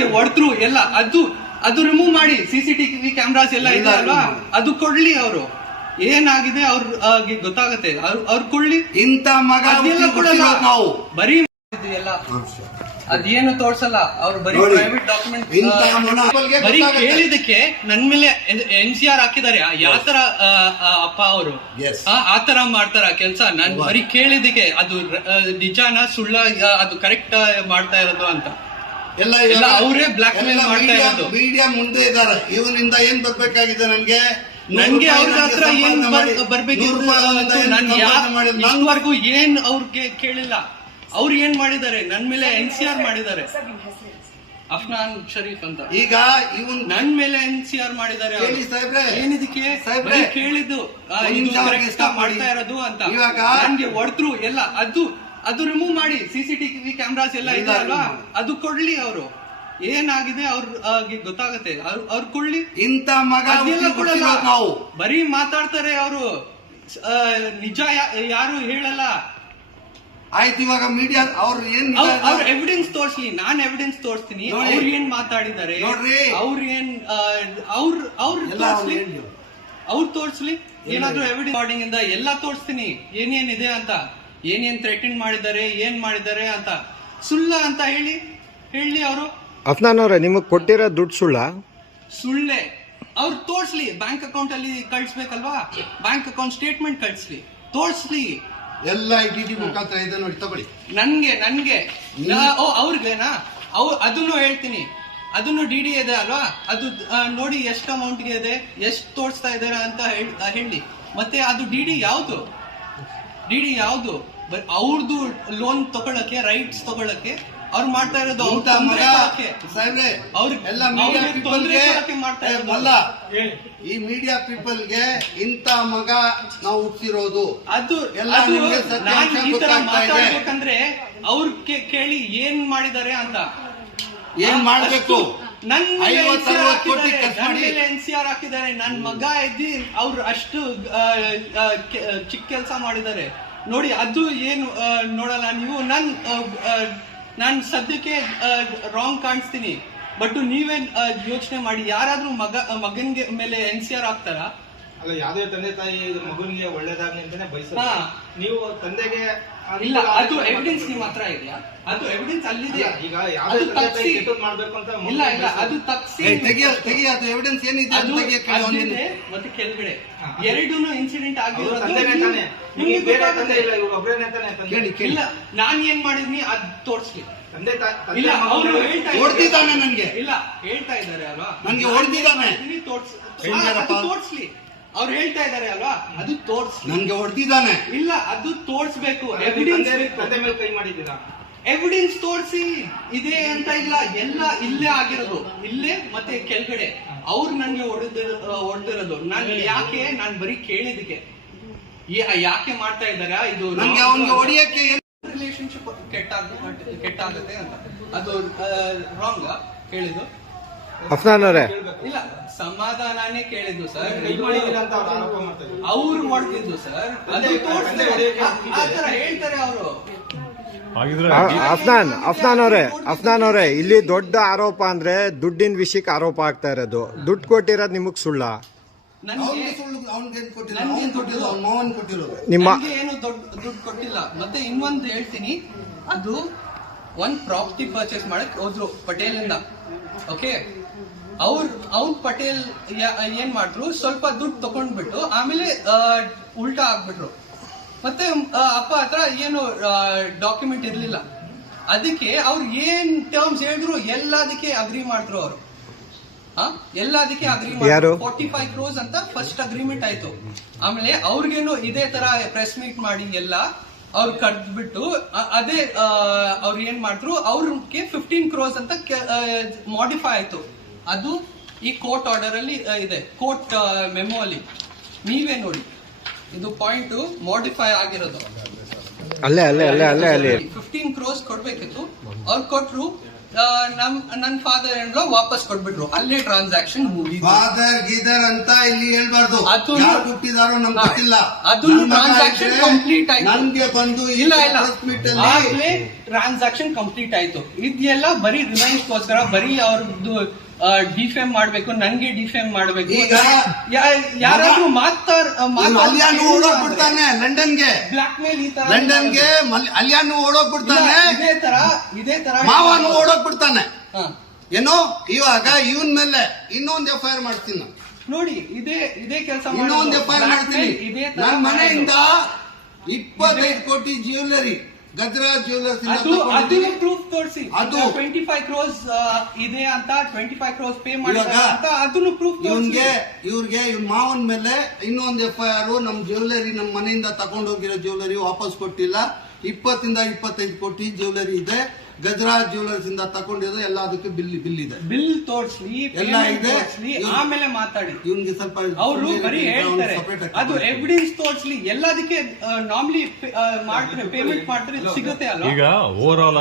ನನ್ಗೆ ಹೊಡೆದ್ರು ಎಲ್ಲ ಅದು ರಿಮೂವ್ ಮಾಡಿ CCTV ಕ್ಯಾಮ್ರಾಸ್ ಎಲ್ಲ ಇದೆ ಅಲ್ವಾ, ಅದು ಕೊಡ್ಲಿ ಅವರು. ಏನಾಗಿದೆ ಅವ್ರಿಗೆ ಗೊತ್ತಾಗತ್ತೆ, ಅವ್ರು ಕೊಡ್ಲಿ. ಇಂತ ಮಗ ನಾವು ಬರೀ ಎಲ್ಲ ಅದೇನು ತೋರ್ಸಲ್ಲ ಅವ್ರು, ಬರೀ ಪ್ರೈವೇಟ್ ಡಾಕ್ಯುಮೆಂಟ್ ಬರೀ ಕೇಳಿದಕ್ಕೆ ನನ್ ಮೇಲೆ NCR ಹಾಕಿದ್ದಾರೆ. ಯಾತರ ಅಪ್ಪ ಅವರು ಆತರ ಮಾಡ್ತಾರ ಕೆಲ್ಸ? ನಾನ್ ಬರೀ ಕೇಳಿದಕ್ಕೆ ಅದು ನಿಜಾನ ಸುಳ್ಳ, ಅದು ಕರೆಕ್ಟ್ ಮಾಡ್ತಾ ಇರೋದು ಅಂತ ಎಲ್ಲ ಅವರೇ ಬ್ಲಾಕ್ ಮೇಲ್ ಮಾಡ್ತಾ ಇರೋದು. ಮೀಡಿಯಾ ಮುಂದೆ ಇದ್ದಾರೆ. ಇವನಿಂದ ಏನ್ ಬರ್ಬೇಕಾಗಿದೆ ನನ್ಗೆ ಅವ್ರ ಹತ್ರ ಏನ್ ಬರ್ಬೇಕಿತ್ತು? ಇದುವರೆಗೂ ಏನ್ ಅವ್ರಿಗೆ ಕೇಳಿಲ್ಲ. ಅವ್ರು ಏನ್ ಮಾಡಿದ್ದಾರೆ? ನನ್ ಮೇಲೆ NCR ಮಾಡಿದ್ದಾರೆ, ಅಫ್ನಾನ್ ಶರೀಫ್ ಅಂತ. ಈಗ ಇವನ್ ನನ್ ಮೇಲೆ NCR ಮಾಡಿದ್ದಾರೆ. ಏನಿದಕ್ಕೆ ಕೇಳಿದ್ದು ಮಾಡ್ತಾ ಇರೋದು ಅಂತ. ನನ್ಗೆ ಹೊಡೆದ್ರು ಎಲ್ಲ ಅದು ರಿಮೂವ್ ಮಾಡಿ CCTV ಕ್ಯಾಮ್ರಾಸ್ ಎಲ್ಲ ಇದೆ ಅಲ್ವಾ, ಅದು ಕೊಡ್ಲಿ ಅವರು. ಏನಾಗಿದೆ ಅವ್ರಿಗೆ ಗೊತ್ತಾಗತ್ತೆ, ಅವ್ರು ಕೊಡ್ಲಿ. ಇಂತ ಮಗ ನಾವು ಬರೀ ಮಾತಾಡ್ತಾರೆ ಅವರು, ನಿಜ ಯಾರು ಹೇಳಲ್ಲ. ಆಯ್ತು, ಇವಾಗ ಮೀಡಿಯಾ ಅವ್ರು ಅವ್ರ ಎವಿಡೆನ್ಸ್ ತೋರ್ಸ್ಲಿ, ನಾನ್ ಎವಿಡೆನ್ಸ್ ತೋರಿಸ್ತೀನಿ. ಅವ್ರು ಏನ್ ಮಾತಾಡಿದ್ದಾರೆ, ಅವ್ರು ಏನ್ ಅವ್ರು ತೋರ್ಸ್ಲಿ. ಏನಾದ್ರು ಎವಿಡೆನ್ಸ್ ರೆಕಾರ್ಡಿಂಗ್ ಇಂದ ಎಲ್ಲ ತೋರಿಸ್ತೀನಿ, ಏನೇನಿದೆ ಅಂತ, ಏನೇನ್ ಥ್ರೆಟನ್ ಮಾಡಿದ್ದಾರೆ, ಏನ್ ಮಾಡಿದ್ದಾರೆ ಅಂತ. ಸುಳ್ಳ ಅಂತ ಹೇಳಿ ಅವರು. ಅಫ್ನಾನ್ ಅವ್ರೆ, ನಿಮಗ್ ಕೊಟ್ಟಿರೋ ದುಡ್ಡು ಸುಳ್ಳೇ. ಅವ್ರು ತೋರ್ಸ್ಲಿ, ಬ್ಯಾಂಕ್ ಅಕೌಂಟ್ ಅಲ್ಲಿ ಕಳ್ಸ್ಬೇಕಲ್ವಾ, ಬ್ಯಾಂಕ್ ಅಕೌಂಟ್ ಸ್ಟೇಟ್ಮೆಂಟ್ ಕಳ್ಸ್ಲಿ, ತೋರ್ಸ್ಲಿ. ಎಲ್ಲ ITT ಮುಖಾಂತರ ಇದೆ ನೋಡಿ, ತಗೊಳ್ಳಿ. ನನ್ಗೆ ಅವ್ರಿಗೆನಾ? ಅದನ್ನು ಹೇಳ್ತೀನಿ, ಅದನ್ನು DD ಇದೆ ಅಲ್ವಾ, ಅದು ನೋಡಿ ಎಷ್ಟು ಅಮೌಂಟ್ಗೆ ಇದೆ, ಎಷ್ಟು ತೋರಿಸ್ತಾ ಇದಾರೆ ಅಂತ ಹೇಳಿ. ಮತ್ತೆ ಅದು DD ಯಾವ್ದು ಅವ್ರದ್ದು ಲೋನ್ ತಗೊಳಕ್ಕೆ, ರೈಟ್ಸ್ ತಗೊಳಕ್ಕೆ ಅವ್ರು ಮಾಡ್ತಾ ಇರೋದು. ಈ ಮೀಡಿಯಾ ಪೀಪಲ್ಗೆ ಇಂತ ಮಗ ನಾವು ಹುಟ್ಟಿರೋದು ಅದು ಮಾತಾಡ್ಬೇಕಂದ್ರೆ ಅವ್ರ ಕೇಳಿ ಏನ್ ಮಾಡಿದ್ದಾರೆ ಅಂತ. ಏನ್ ಮಾಡ್ಬೇಕು? ನನ್ NCR ಹಾಕಿದ್ದಾರೆ. ನನ್ ಮಗ ಇದ್ದಿ ಅವ್ರು ಅಷ್ಟು ಚಿಕ್ಕ ಕೆಲಸ ಮಾಡಿದ್ದಾರೆ ನೋಡಿ. ಅದು ಏನು ನೋಡಲ್ಲ ನೀವು. ನಾನ್ ಸದ್ಯಕ್ಕೆ ರಾಂಗ್ ಕಾಣಿಸ್ತೀನಿ, ಬಟ್ ನೀವೇನ್ ಯೋಚನೆ ಮಾಡಿ. ಯಾರಾದ್ರೂ ಮಗನ್ಗೆ ಮೇಲೆ NCR ಹಾಕ್ತಾರಾ? ಅಲ್ಲ, ಯಾವ್ದೇ ತಂದೆ ತಾಯಿ ಮಗನಿಗೆ ಒಳ್ಳೇದಾಗ್ಲಿ ಅಂತಾನೆ ಬಯಸ್ತಾರೆ. ನೀವು ತಂದೆಗೆ ಇಲ್ಲ, ಅದು ಎವಿಡೆನ್ಸ್ ನಿಮ್ಮ ಹತ್ರ ಇದೆಯಾ? ಅದು ಎವಿಡೆನ್ಸ್ ಅಲ್ಲಿದೆ. ಈಗ ಯಾವ್ದೇ ತಂದೆ ತಾಯಿ ಕೆಟ್ಟದ್ ಮಾಡ್ಬೇಕು ಅಂತ ಇಲ್ಲ, ಅದು ತಪ್ಸಿ ಅದು ಎವಿಡೆನ್ಸ್ ಏನಿದೆ ಮತ್ತೆ ಕೆಳಗಡೆ ಎರಡೂನು ಇನ್ಸಿಡೆಂಟ್ ಆಗಿರೋದು. ಬೇರೆ ತಂದೆ ಇಲ್ಲ, ಇವ್ರು ಒಬ್ಬರೇನೆ ತಾನೆ ತಂದೆ. ಇಲ್ಲ, ನಾನ್ ಏನ್ ಮಾಡಿದ್ನಿ ಅದ್ ತೋರ್ಸ್ಲಿ. ತಂದೆ ಇಲ್ಲ, ಅವ್ರು ಹೊಡೆದಿದ್ದಾನೆ ನನ್ಗೆ. ಇಲ್ಲ, ಹೇಳ್ತಾ ಇದಾರೆ ಅಲ್ವಾ, ನನ್ಗೆ ಹೊಡೆದಿದ್ದಾನೆ, ತೋರ್ಸ್ಲಿ. ಅವ್ರು ಹೇಳ್ತಾ ಇದಾರೆ ಅಲ್ವಾ, ಅದು ತೋರ್ಸ್ಲಿ. ನನ್ಗೆ ಹೊಡೆದಿದ್ದಾನೆ. ಇಲ್ಲ, ಅದು ತೋರ್ಸ್ಬೇಕು, ಎವಿಡೆನ್ಸ್ ತಂದೆ ಮೇಲೆ ಕೈ ಮಾಡಿದ್ದೀರಾ? ಎವಿಡೆನ್ಸ್ ತೋರಿಸಿ ಇದೆ ಅಂತ ಇಲ್ಲ, ಎಲ್ಲ ಇಲ್ಲೇ ಆಗಿರೋದು, ಇಲ್ಲೇ ಮತ್ತೆ ಕೆಳಗಡೆ. ಅವ್ರು ನನ್ಗೆ ಹೊಡೆದಿರೋದು. ನಾನ್ ಬರೀ ಕೇಳಿದಕ್ಕೆ ಯಾಕೆ ಮಾಡ್ತಾ ಇದ್ದಾರೆ ಇದು. ಅವನಿಗೆ ಹೊಡಿಯಕ್ಕೆ ರಿಲೇಶನ್ಶಿಪ್ ಕೆಟ್ಟಾಗುತ್ತೆ ಅಂತ, ಅದು ರಾಂಗ್ ಹೇಳಿದ್ದು. ಅಫ್ನಾನ್ ಅವರೇ, ಇಲ್ಲ, ಸಮಾಧಾನನೇ ಕೇಳಿದ್ದು ಸರ್. ಅವ್ರು ಮಾಡ್ತಿದ್ದು ಸರ್, ಅದು ಆತರ ಹೇಳ್ತಾರೆ ಅವರು. ಅಫ್ನಾನ್ ಅವರೇ, ಇಲ್ಲಿ ದೊಡ್ಡ ಆರೋಪ ಅಂದ್ರೆ ದುಡ್ಡಿನ ವಿಷಯಕ್ಕೆ ಆರೋಪ ಆಗ್ತಾ ಇರೋದು. ದುಡ್ಡು ಕೊಟ್ಟಿರೋದು ನಿಮಗ್ ಸುಳ್ಳ? ನಿಮ್ಮ ಏನು ದುಡ್ಡು ಕೊಟ್ಟಿಲ್ಲ. ಮತ್ತೆ ಇನ್ನೊಂದು ಹೇಳ್ತೀನಿ, ಅದು ಒಂದ್ ಪ್ರಾಪರ್ಟಿ ಪರ್ಚೇಸ್ ಮಾಡಕ್ ಹೋದ್ರು ಪಟೇಲ್ ಇಂದ. ಓಕೆ, ಅವ್ನ್ ಪಟೇಲ್ ಏನ್ ಮಾಡ್ರು, ಸ್ವಲ್ಪ ದುಡ್ಡು ತಗೊಂಡ್ಬಿಟ್ಟು ಆಮೇಲೆ ಉಲ್ಟಾ ಆಗ್ಬಿಟ್ರು. ಮತ್ತೆ ಅಪ್ಪ ಹತ್ರ ಏನು ಡಾಕ್ಯುಮೆಂಟ್ ಇರ್ಲಿಲ್ಲ. ಅದಕ್ಕೆ ಅವ್ರು ಏನ್ ಟರ್ಮ್ಸ್ ಹೇಳಿದ್ರು ಎಲ್ಲದಕ್ಕೆ ಅಗ್ರಿ ಮಾಡಿದ್ರು ಅವರು. ಎಲ್ಲದಕ್ಕೆ ಅಗ್ರಿ ಮಾಡಿದ್ರು. 45 crores ಅಂತ ಫಸ್ಟ್ ಅಗ್ರಿಮೆಂಟ್ ಆಯ್ತು. ಆಮೇಲೆ ಅವ್ರಿಗೇನು ಇದೇ ತರ ಪ್ರೆಸ್ ಮೀಟ್ ಮಾಡಿ ಎಲ್ಲ ಅವ್ರು ಕರೆದ್ಬಿಟ್ಟು ಅದೇ ಅವ್ರು ಏನ್ ಮಾಡಿದ್ರು, ಅವ್ರಿಗೆ 15 crores ಅಂತ ಮಾಡಿಫೈ ಆಯ್ತು. ಅದು ಈ ಕೋರ್ಟ್ ಆರ್ಡರ್ ಅಲ್ಲಿ ಇದೆ, ಕೋರ್ಟ್ ಮೆಮೋ ಅಲ್ಲಿ ನೀವೇ ನೋಡಿ. ಇದು ಪಾಯಿಂಟ್ ಮಾಡಿಫೈ ಆಗಿರೋದು. ಅಲ್ಲೇ 15 crores ಕೊಡ್ಬೇಕಿತ್ತು, ಅವ್ರು ಕೊಟ್ರು. ನನ್ ಫಾದರ್ ಏನೋ ವಾಪಸ್ ಕೊಟ್ಬಿಟ್ರು. ಅಲ್ಲೇ ಟ್ರಾನ್ಸಾಕ್ಷನ್ ಮುಗಿತು. ಫಾದರ್ ಗೀದರ್ ಅಂತ ಇಲ್ಲಿ ಹೇಳ್ಬಾರ್ದು. ಅದು ಹುಟ್ಟಿದಾರೋ ನಮ್ಗೆ ಗೊತ್ತಿಲ್ಲ. ಅದು ಟ್ರಾನ್ಸಾಕ್ಷನ್ ಕಂಪ್ಲೀಟ್ ಆಯ್ತು. ನನ್ಗೆ ಬಂದು ಇಲ್ಲ ಟ್ರಾನ್ಸಾಕ್ಷನ್ ಕಂಪ್ಲೀಟ್ ಆಯ್ತು. ಇದೆಲ್ಲ ಬರೀ ರಿಲಯನ್ಸ್ಗೋಸ್ಕರ, ಬರೀ ಅವ್ರದ್ದು ಡಿಫೇಮ್ ಮಾಡ್ಬೇಕು, ನನ್ಗೆ ಡಿಫೇಮ್ ಮಾಡ್ಬೇಕು. ಈಗ ಯಾರಾದ್ರೂ ಅಲಿಯಾನು ಓಡೋಗ್ಬಿಡ್ತಾನೆ ಲಂಡನ್ಗೆ, ಬ್ಲಾಕ್ ಮೇಲ್ ಈ ತರ ಲಂಡನ್ಗೆ ಅಲಿಯಾನು ಓಡೋಗ್ಬಿಡ್ತಾನೆ, ಇದೇ ತರ ಮಾವನು ಓಡೋಗ್ಬಿಡ್ತಾನೆ. ಹಾ. ಏನೋ ಇವಾಗ ಇವನ್ ಮೇಲೆ ಇನ್ನೊಂದು FIR ಮಾಡ್ತೀನಿ ನಾನು. ನೋಡಿ, ಇದೇ ಕೆಲಸ ಇನ್ನೊಂದು FIR ಮಾಡ್ತೀನಿ. ಇದೇ ನನ್ನ ಮನೆಯಿಂದ 25 ಕೋಟಿ ಜ್ಯುವೆಲರಿ ಗಜರಾಜ್ ಜ್ಯುವೆಲರ್ಸ್ ಅದು ಪ್ರೂಫ್ ತೋರಿಸಿ. ಅದು 25 ಕ್ರೋಸ್ ಇದೆ ಅಂತ, 25 ಕ್ರೋಸ್ ಪೇ ಇವಾಗ ಮಾಡಿದ್ದಾರೆ ಅಂತ ಅದನ್ನು ಪ್ರೂಫ್ ಇವ್ರಿಗೆ ಇವ್ನ ಮಾವನ್ ಮೇಲೆ ಇನ್ನೊಂದು FIR. ನಮ್ ಜ್ಯುವೆಲರಿ ನಮ್ಮ ಮನೆಯಿಂದ ತಗೊಂಡೋಗಿರೋ ಜ್ಯುವೆಲರಿ ವಾಪಸ್ ಕೊಟ್ಟಿಲ್ಲ. 20 ಇಂದ 25 ಕೋಟಿ ಜ್ಯುವೆಲರಿ ಇದೆ. ಗಜರಾಜ್ ಜ್ಯುವೆಲರ್ಸ್ ಇಂದ ತಗೊಂಡಿರೋ ಎಲ್ಲ ಅದಕ್ಕೆ ಬಿಲ್ ಇದೆ. ಬಿಲ್ ತೋರಿಸ್ಲಿ, ಎಲ್ಲ ಇದೆ. ಆಮೇಲೆ ಮಾತಾಡಿ. ಇವ್ನಿಗೆ ಸ್ವಲ್ಪ ಅವರು ಬರೀ ಹೇಳ್ತಾರೆ, ಅದು ಎವಿಡೆನ್ಸ್ ತೋರಿಸ್ಲಿ. ಎಲ್ಲದಕ್ಕೆ ನಾರ್ಮಲಿ ಮಾಡ್ತಾರೆ, ಪೇಮೆಂಟ್ ಮಾಡ್ತಾರೆ, ಸಿಗುತ್ತೆ ಅಲ್ಲ. ಈಗ ಓವರ್ ಆಲ್